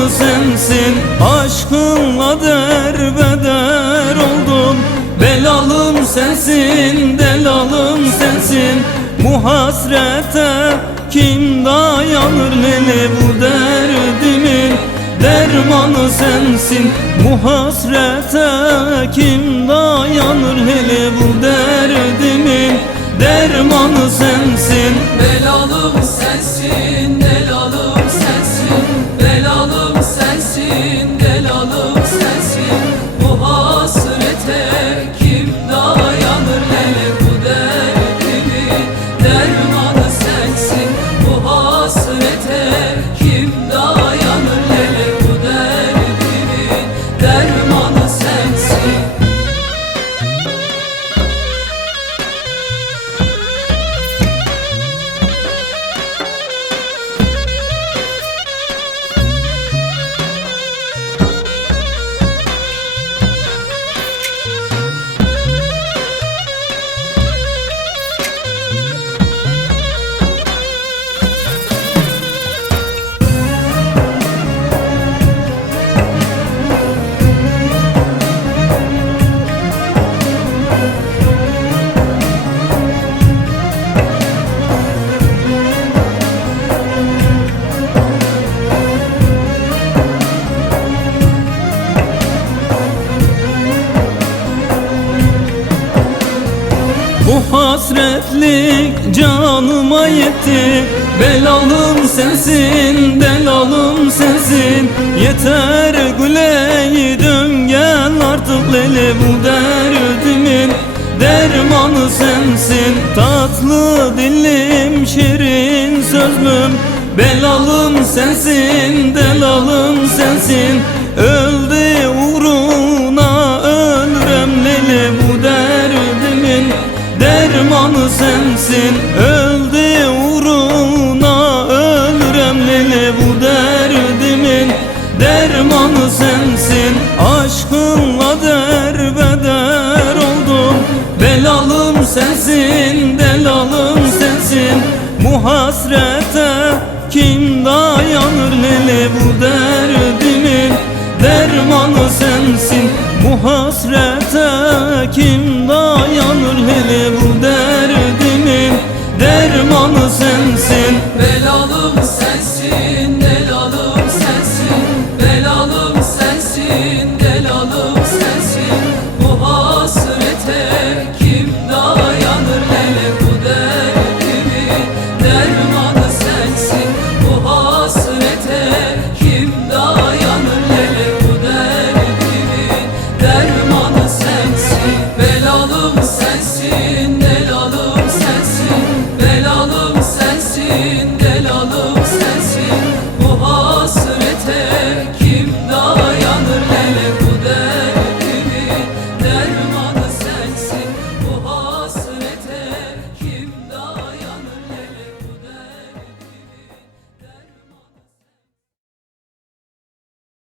dermanı sensin. Aşkınla derbeder oldum. Belalım sensin, delalım sensin. Bu hasrete kim dayanır lele, bu derdimin dermanı sensin. Bu hasrete kim dayanır hele, bu derdimin dermanı sensin. Belalım sensin, delalım sensin. Belalım sensin, delalım sensin. Bu hasrete kim dayanır hele, bu derdimin dermanı sensin. Bu hasrete kim dayanır hele, bu derdimin dermanı sensin. Bu hasretlik canıma yetti. Belalım sensin, delalım sensin. Yeter güleyi dön gel artık lele, bu derdimin dermanı sensin. Tatlı dilim, şirin sözlüm. Belalım sensin, delalım sensin. Öldü uğruna ölürem lele, bu derdimin dermanı sensin. Öldü uğruna ölürem lele, bu derdimin dermanı sensin. Aşkınla derbeder oldum. Belalım sensin, delalım sensin. Bu hasrete kim dayanır lele, bu derdimin dermanı sensin. Bu hasrete kim dayanır